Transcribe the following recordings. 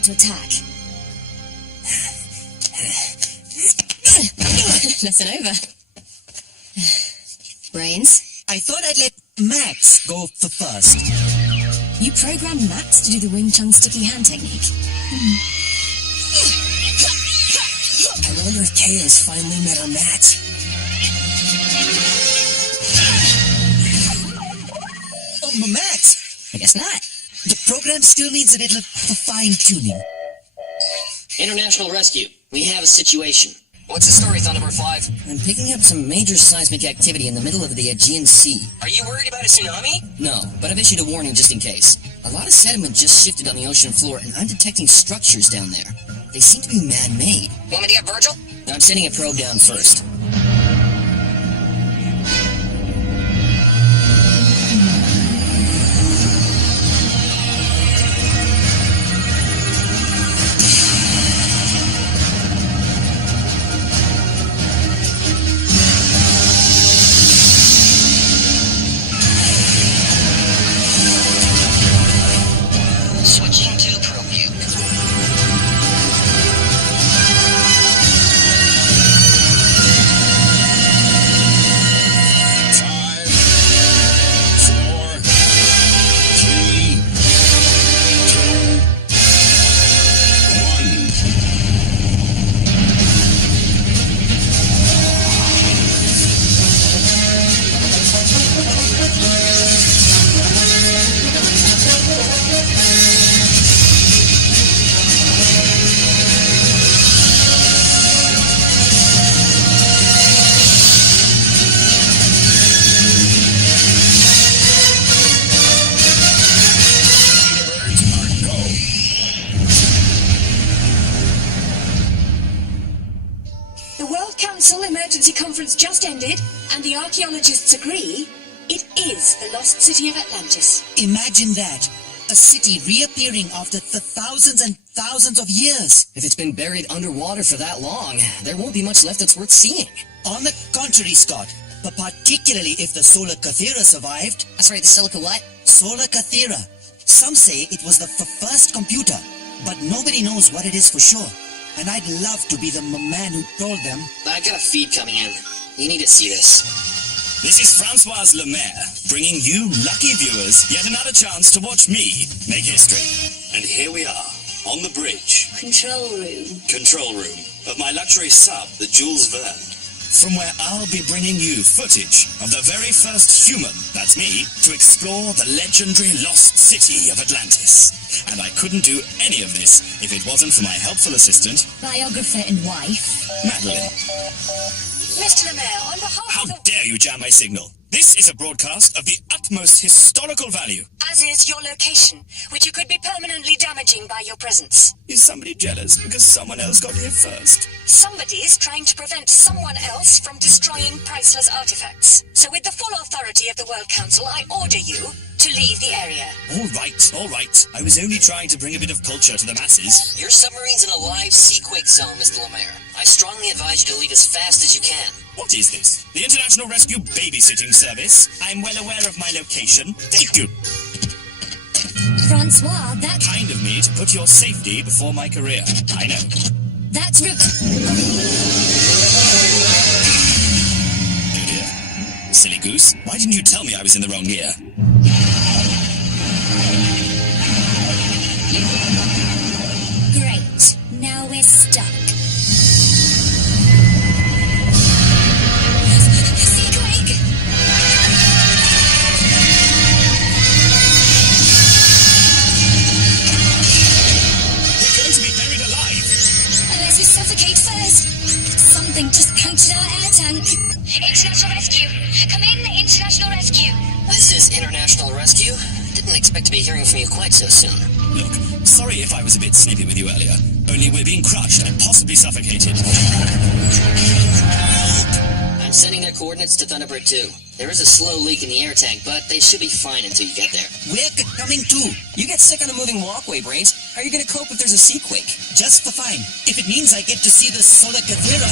about to attack. Lesson over. Brains? I thought I'd let Max go for first. You programmed Max to do the Wing Chun sticky hand technique? I wonder if Kay has finally met her match. Oh, Max! I guess not. The program still needs a little fine-tuning. International Rescue, we have a situation. What's the story, Thunderbird 5? I'm picking up some major seismic activity in the middle of the Aegean Sea. Are you worried about a tsunami? No, but I've issued a warning just in case. A lot of sediment just shifted on the ocean floor, and I'm detecting structures down there. They seem to be man-made. Want me to get Virgil? I'm sending a probe down first. Switching to probe view. Emergency conference just ended, and the archaeologists agree it is the lost city of Atlantis. Imagine that. A city reappearing after the thousands and thousands of years. If it's been buried underwater for that long, there won't be much left that's worth seeing. On the contrary, Scott. But particularly if the Solar Cathera survived. Sorry, the Silica what? Solar Cathera. Some say it was the first computer, but nobody knows what it is for sure. And I'd love to be the man who told them. I've got a feed coming in. You need to see this. This is Francoise Lemaire, bringing you lucky viewers yet another chance to watch me make history. And here we are, on the bridge. Control room Of my luxury sub, the Jules Verne. From where I'll be bringing you footage of the very first human, that's me, to explore the legendary lost city of Atlantis. And I couldn't do any of this if it wasn't for my helpful assistant, biographer and wife, Madeline. Mr. Lemaire, on behalf How of the... dare you jam my signal? This is a broadcast of the utmost historical value. As is your location, which you could be permanently damaging by your presence. Is somebody jealous because someone else got here first? Somebody's trying to prevent someone else from destroying priceless artifacts. So with the full authority of the World Council, I order you to leave the area. All right. I was only trying to bring a bit of culture to the masses. Your submarine's in a live seaquake zone, Mr. Lemaire. I strongly advise you to leave as fast as you can. What is this? The International Rescue Babysitting Service? I'm well aware of my location. Thank you. Francois, that... Kind of me to put your safety before my career. I know. That's... Oh dear. Silly goose. Why didn't you tell me I was in the wrong gear? Great. Now we're stuck. Seaquake! We're going to be buried alive. Unless we suffocate first. Something just punctured our air tank. International Rescue! Come in, International Rescue! This is International Rescue. Didn't expect to be hearing from you quite so soon. Look, sorry if I was a bit snippy with you earlier. Only we're being crushed and possibly suffocated. I'm sending their coordinates to Thunderbird 2. There is a slow leak in the air tank, but they should be fine until you get there. We're coming too. You get sick on a moving walkway, Brains. How are you going to cope if there's a seaquake? Just for fine. If it means I get to see the Solar Cathera.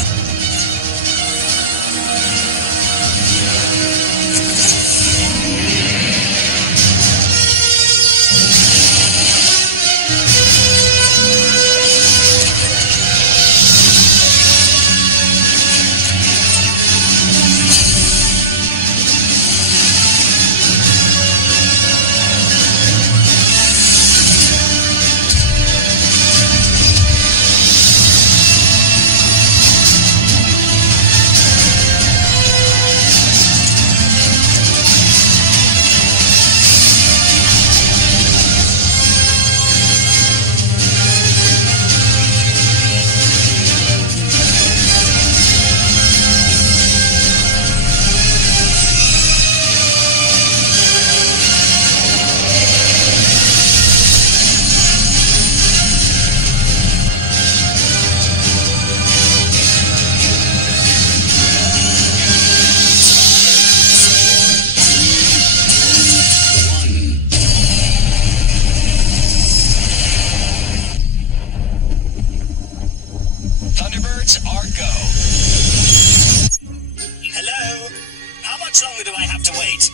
have to wait.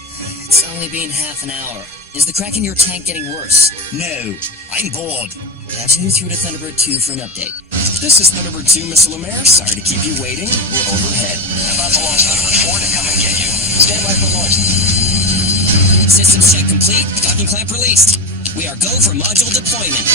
It's only been half an hour. Is the crack in your tank getting worse? No, I'm bored. Patching you through to Thunderbird 2 for an update. This is Thunderbird 2, Mr. Lemaire. Sorry to keep you waiting. We're overhead. About to launch Thunderbird 4 to come and get you. Stand by for launch. Systems check complete. Docking clamp released. We are go for module deployment.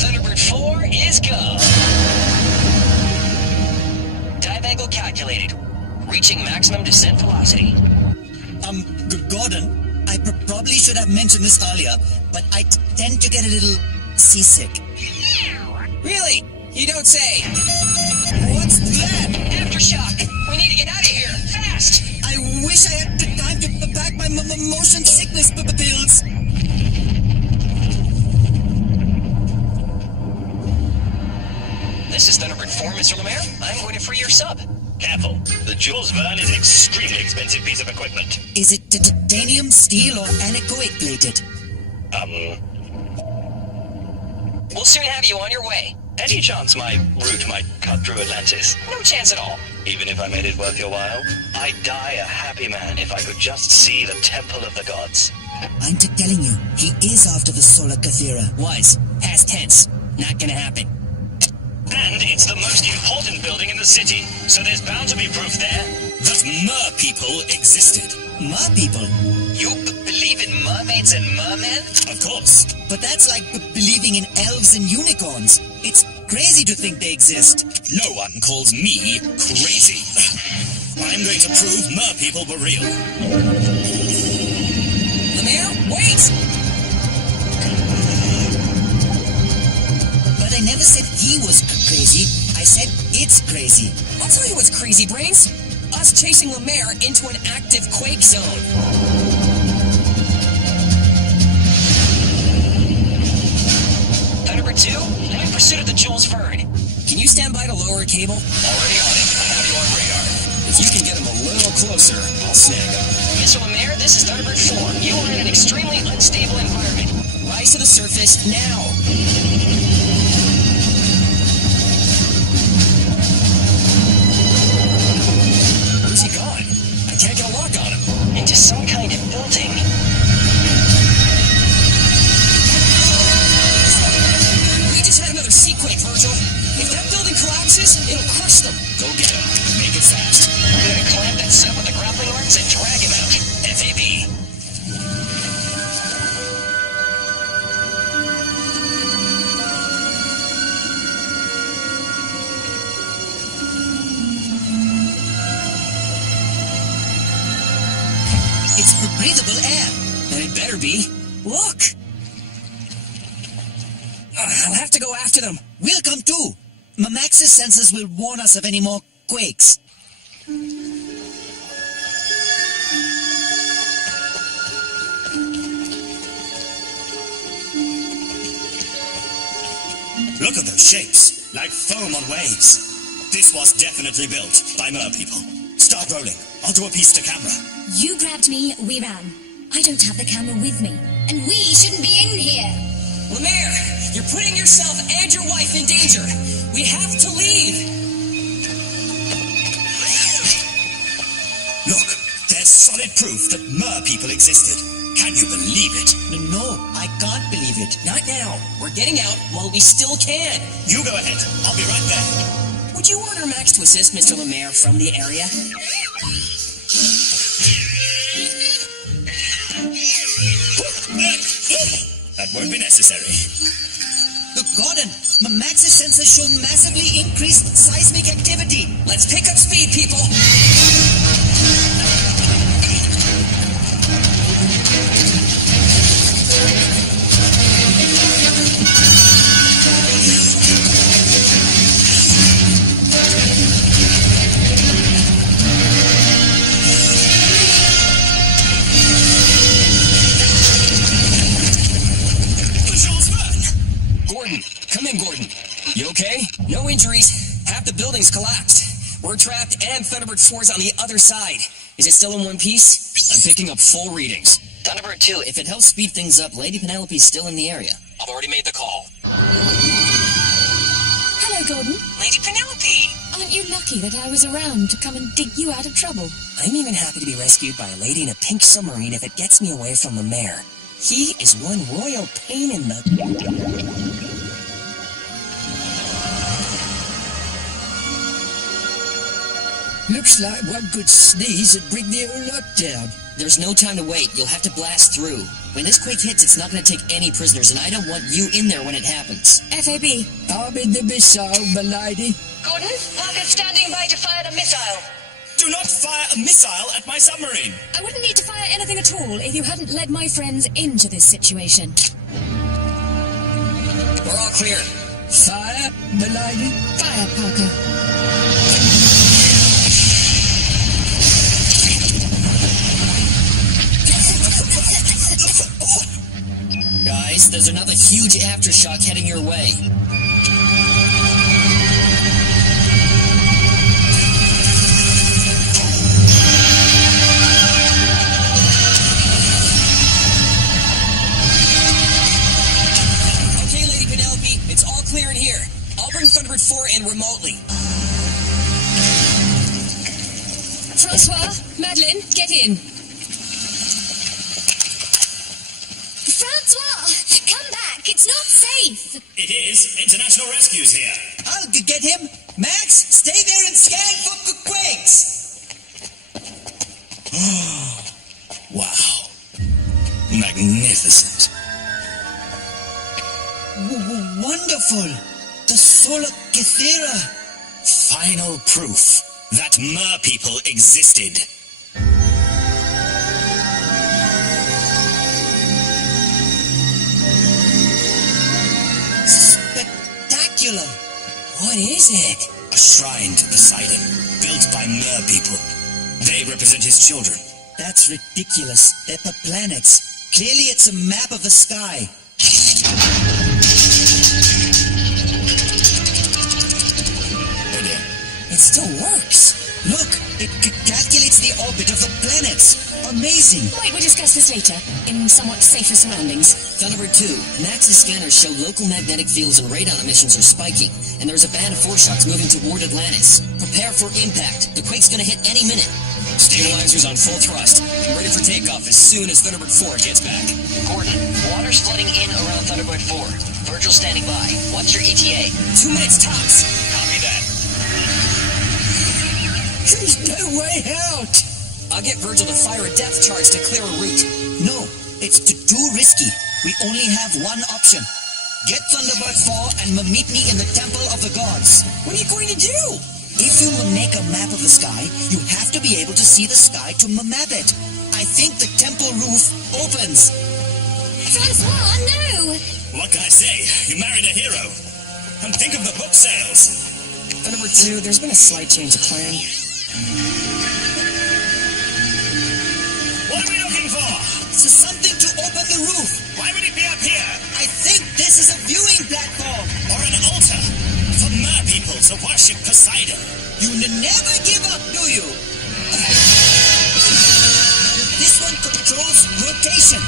Thunderbird 4 is go. Dive angle calculated. Reaching maximum descent velocity. Gordon, I probably should have mentioned this earlier, but I tend to get a little seasick. Really? You don't say. What's that? Aftershock. We need to get out of here. Fast. I wish I had the time to pack my motion sickness pills. This is Thunderbird 4, Mr. Lemaire. I'm going to free your sub. Careful. The Jules Verne is an extremely expensive piece of equipment. Is it titanium, steel, or anechoic plated? We'll soon have you on your way. Any chance my route might cut through Atlantis? No chance at all. Even if I made it worth your while, I'd die a happy man if I could just see the Temple of the Gods. I'm telling you, he is after the Solar Cathera. Was. Past tense. Not gonna happen. And it's the most important building in the city, so there's bound to be proof there that mer people existed. Mer people? You believe in mermaids and mermen? Of course. But that's like believing in elves and unicorns. It's crazy to think they exist. No one calls me crazy. I'm going to prove mer people were real. Lemaire, wait! But I never said he was crazy. I said it's crazy. I'll tell you what's crazy, Brains. Us chasing Lemaire into an active quake zone. Thunderbird 2, I'm in pursuit of the Jules Verne. Can you stand by to lower a cable? Already on it. I have you on radar. If you can get him a little closer, I'll snag him. Mr. Lemaire, this is Thunderbird 4. You are in an extremely unstable environment. Rise to the surface now. Where's he gone? I can't get a lock on him. Into some kind of building. We just had another seaquake, Virgil. If that building collapses, it'll crush them. Go get him. Make it fast. I'm going to clamp that sub with the grappling arms and drag him out. FAB. It's breathable air. And it better be. Look! I'll have to go after them. We'll come too. Max's sensors will warn us of any more quakes. Look at those shapes, like foam on waves. This was definitely built by mer people. Start rolling. I'll do a piece to camera. You grabbed me, we ran. I don't have the camera with me. And we shouldn't be in here. Lemaire, you're putting yourself and your wife in danger. We have to leave. Look, there's solid proof that mer people existed. Can you believe it? No, I can't believe it. Not now. We're getting out while we still can. You go ahead. I'll be right there. Would you order Max to assist Mr. Lemaire from the area? That won't be necessary. Look, Gordon, Max's sensors show massively increased seismic activity. Let's pick up speed, people. You okay? No injuries. Half the building's collapsed. We're trapped and Thunderbird 4's on the other side. Is it still in one piece? I'm picking up full readings. Thunderbird 2, If it helps speed things up, Lady Penelope's still in the area. I've already made the call. Hello, Gordon. Lady Penelope! Aren't you lucky that I was around to come and dig you out of trouble? I'm even happy to be rescued by a lady in a pink submarine if it gets me away from the mayor. He is one royal pain in the... Looks like one good sneeze and bring the whole lot down. There's no time to wait. You'll have to blast through. When this quake hits, it's not going to take any prisoners, and I don't want you in there when it happens. FAB. I'm in the missile, milady. Gordon, Parker's standing by to fire the missile. Do not fire a missile at my submarine. I wouldn't need to fire anything at all if you hadn't led my friends into this situation. We're all clear. Fire, milady. Fire, Parker. Guys, there's another huge aftershock heading your way. Okay, Lady Penelope, it's all clear in here. I'll bring Thunderbird 4 in remotely. Francois, Madeline, get in. Francois, come back. It's not safe. It is. International Rescue's here. I'll get him. Max, stay there and scan for quakes. Wow. Magnificent. Wonderful. The solar Githera. Final proof that mer people existed. Spectacular. What is it? A shrine to Poseidon, built by mer people. They represent his children. That's ridiculous. They're planets. Clearly it's a map of the sky. Oh dear. It still works. Look, it calculates the orbit of the planets. Amazing. Might we discuss this later, in somewhat safer surroundings? Thunderbird 2, Max's scanners show local magnetic fields and radon emissions are spiking, and there's a band of foreshocks moving toward Atlantis. Prepare for impact. The quake's gonna hit any minute. Stabilizers on full thrust. I'm ready for takeoff as soon as Thunderbird 4 gets back. Gordon, water's flooding in around Thunderbird 4. Virgil standing by. What's your ETA? 2 minutes tops. Copy that. There's no way out. I'll get Virgil to fire a depth charge to clear a route. No, it's too risky. We only have one option. Get Thunderbird 4 and meet me in the Temple of the Gods. What are you going to do? If you make a map of the sky, you have to be able to see the sky to map it. I think the temple roof opens. Francois, no! What can I say? You married a hero. And think of the book sales. Thunderbird 2, there's been a slight change of plan. What are we looking for? So something to open the roof. Why would it be up here? I think this is a viewing platform. Or an altar? For mer people to worship Poseidon. You never give up, do you? This one controls rotation.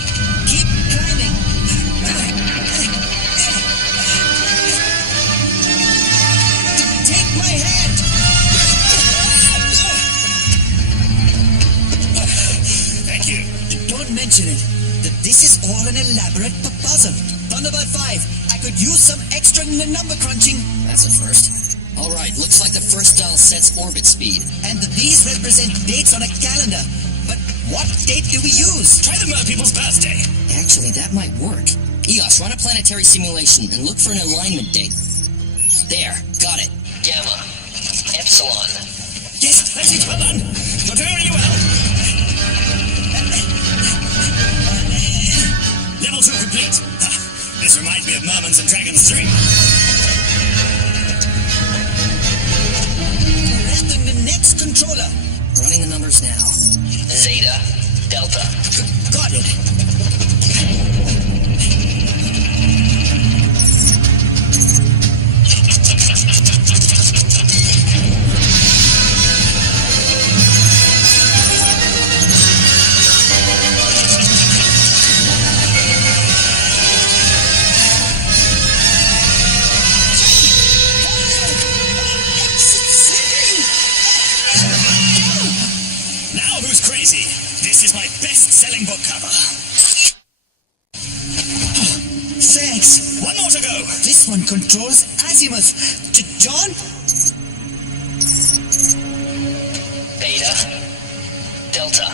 Keep climbing. Take my hand. Thank you. Don't mention it. This is all an elaborate puzzle. Thunderbird 5, I could use some extra number crunching. That's a first. All right, looks like the first dial sets orbit speed. And these represent dates on a calendar. But what date do we use? Try the mer people's birthday. Actually, that might work. Eos, run a planetary simulation and look for an alignment date. There, got it. Gamma. Epsilon. Yes, that's it. Well done. You're doing really well. Level 2 complete. This reminds me of Mermans and Dragons 3. We're at the next controller. Running the numbers now. Zeta. Delta. Got it. is my best-selling book cover. Thanks. One more to go. This one controls azimuth. John? Beta. Delta.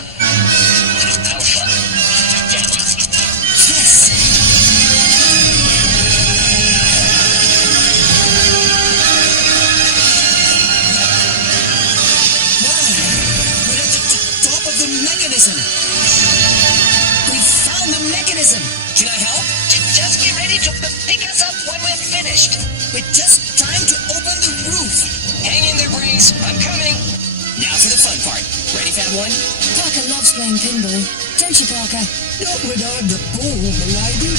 Alpha. Gamma. Yes. Wow. We're at the top of the mechanism. We found the mechanism. Can I help? Just get ready to pick us up when we're finished. We're just trying to open the roof. Hang in there, Brains. I'm coming. Now for the fun part. Ready, Fat One? Parker loves playing pinball. Don't you, Parker? Not without the ball, milady.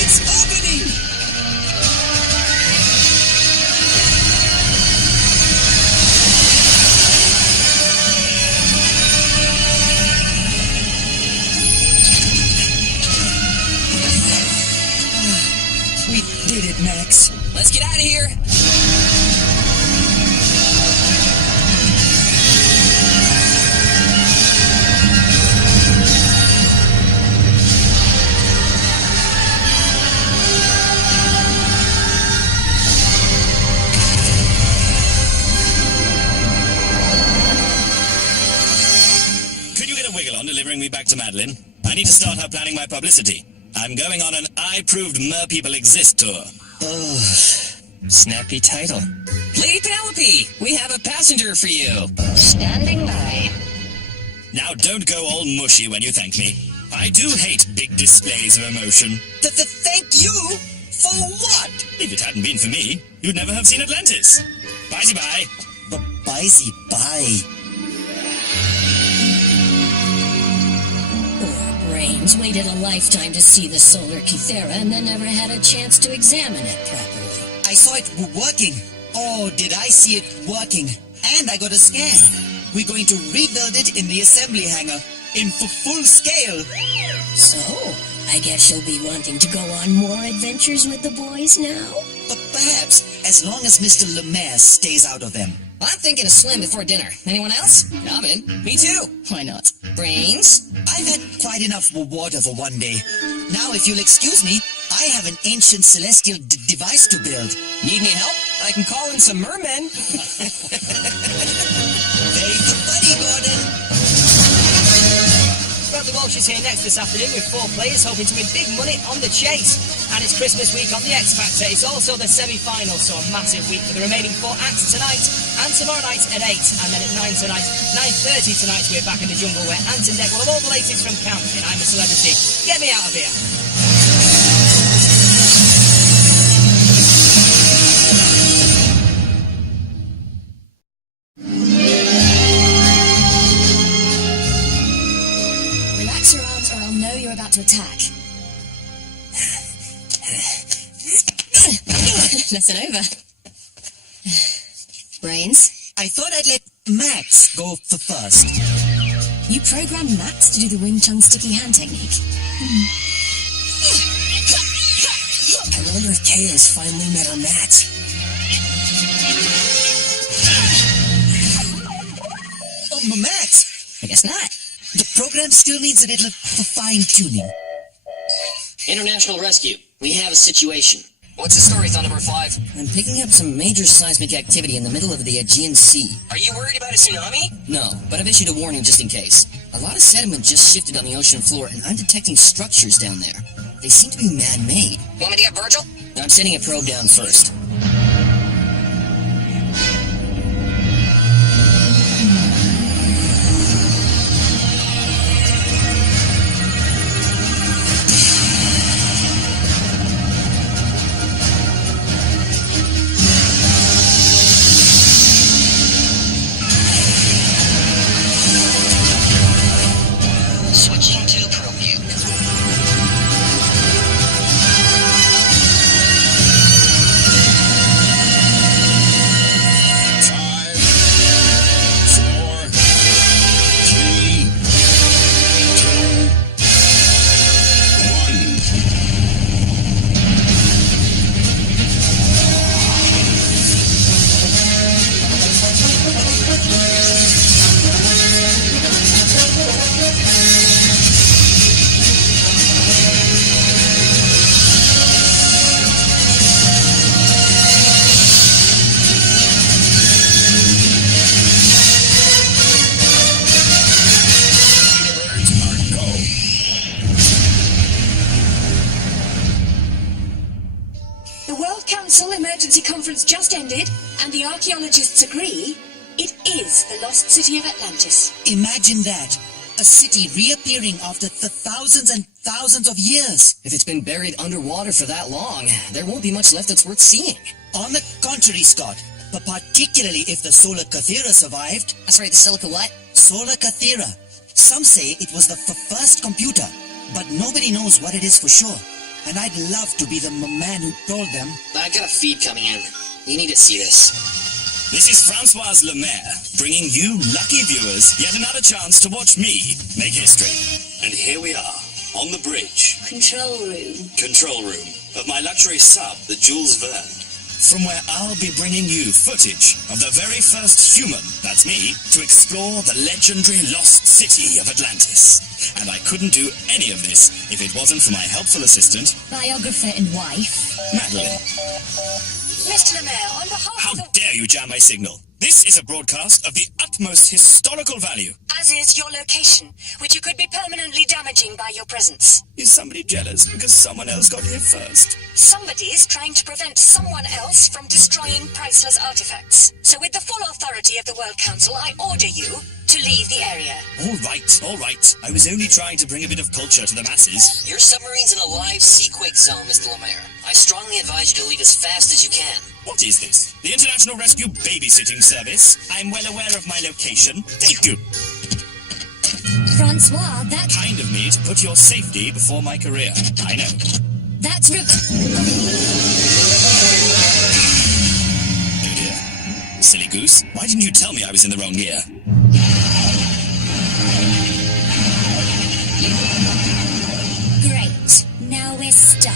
It's opening! We did it, Max. Let's get out of here. Could you get a wiggle on delivering me back to Madeline? I need to start her planning my publicity. I'm going on an I-proved Mer People Exist tour. Snappy title. Lady Penelope, we have a passenger for you. Standing by. Now don't go all mushy when you thank me. I do hate big displays of emotion. Thank you? For what? If it hadn't been for me, you'd never have seen Atlantis. Bye-bye. Bye-bye. Poor Brains waited a lifetime to see the solar Kythera and then never had a chance to examine it properly. I saw it working. Oh, did I see it working? And I got a scan. We're going to rebuild it in the assembly hangar. In full scale. So, I guess you'll be wanting to go on more adventures with the boys now? But perhaps, as long as Mr. Lemaire stays out of them. I'm thinking of swim before dinner. Anyone else? I'm in. Me too. Why not? Brains? I've had quite enough water for one day. Now, if you'll excuse me, I have an ancient celestial device to build. Need any help? I can call in some mermen. Very funny, Gordon. Bradley Walsh is here next this afternoon with 4 players hoping to win big money on the chase. And it's Christmas week on the X Factor. It's also the semi-final, so a massive week for the remaining 4 acts tonight and tomorrow night at 8. And then at 9 tonight, 9:30 tonight, we're back in the jungle where Ant and Deck will have all the latest from camp in I'm a Celebrity. Get me out of here. Relax your arms or I'll know you're about to attack. Lesson over. Brains? I thought I'd let Max go first. You programmed Max to do the Wing Chun sticky hand technique. I wonder if Kay has finally met her match. Oh, Max! I guess not. The program still needs a little fine-tuning. International Rescue. We have a situation. What's the story, Thunderbird 5? I'm picking up some major seismic activity in the middle of the Aegean Sea. Are you worried about a tsunami? No, but I've issued a warning just in case. A lot of sediment just shifted on the ocean floor, and I'm detecting structures down there. They seem to be man-made. Want me to get Virgil? I'm sending a probe down first. Switching to probe view. Council emergency conference just ended, and the archaeologists agree it is the lost city of Atlantis. Imagine that. A city reappearing after the thousands and thousands of years. If it's been buried underwater for that long, there won't be much left that's worth seeing. On the contrary, Scott. But particularly if the Solar Cathera survived. That's right, the silica what? Solar Cathera. Some say it was the first computer, but nobody knows what it is for sure. And I'd love to be the man who told them. I've got a feed coming in. You need to see this. This is Francoise Lemaire, bringing you lucky viewers yet another chance to watch me make history. And here we are, on the bridge. Control room. Control room of my luxury sub, the Jules Verne. From where I'll be bringing you footage of the very first human, that's me, to explore the legendary lost city of Atlantis. And I couldn't do any of this if it wasn't for my helpful assistant, Biographer and wife. Madeline. Mr. Lemaire, on behalf How of the... dare you jam my signal? This is a broadcast of the utmost historical value. As is your location, which you could be permanently damaging by your presence. Is somebody jealous because someone else got here first? Somebody's trying to prevent someone else from destroying priceless artifacts. So with the full authority of the World Council, I order you to leave the area. All right. I was only trying to bring a bit of culture to the masses. Your submarine's in a live seaquake zone, Mr. Lemaire. I strongly advise you to leave as fast as you can. What is this? The International Rescue Babysitting Service? I'm well aware of my location. Thank you. Francois, that... Kind of me to put your safety before my career. I know. That's... Oh dear. Silly goose. Why didn't you tell me I was in the wrong year? Great. Now we're stuck.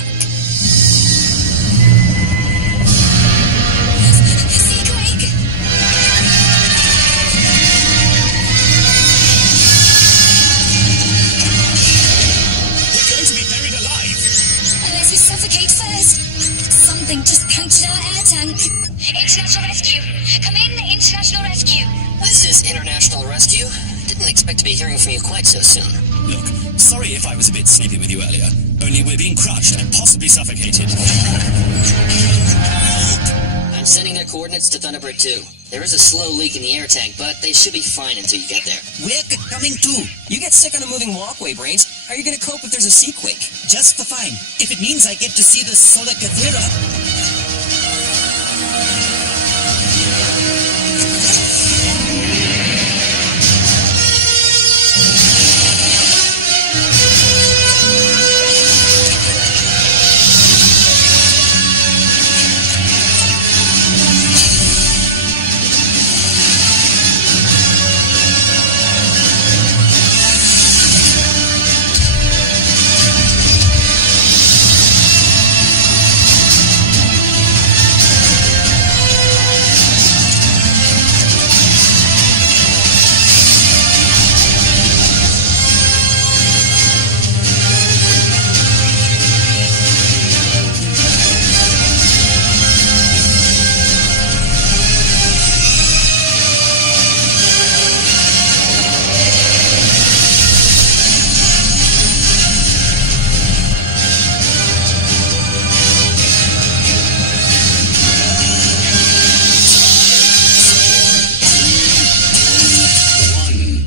Just punctured our air tank. International Rescue! Come in, International Rescue! This is International Rescue. Didn't expect to be hearing from you quite so soon. Look, sorry if I was a bit snippy with you earlier. Only we're being crushed and possibly suffocated. I'm sending their coordinates to Thunderbird 2. There is a slow leak in the air tank, but they should be fine until you get there. We're coming too. You get sick on a moving walkway, Brains. How are you going to cope if there's a seaquake? Just for fine. If it means I get to see the Solar Cathera.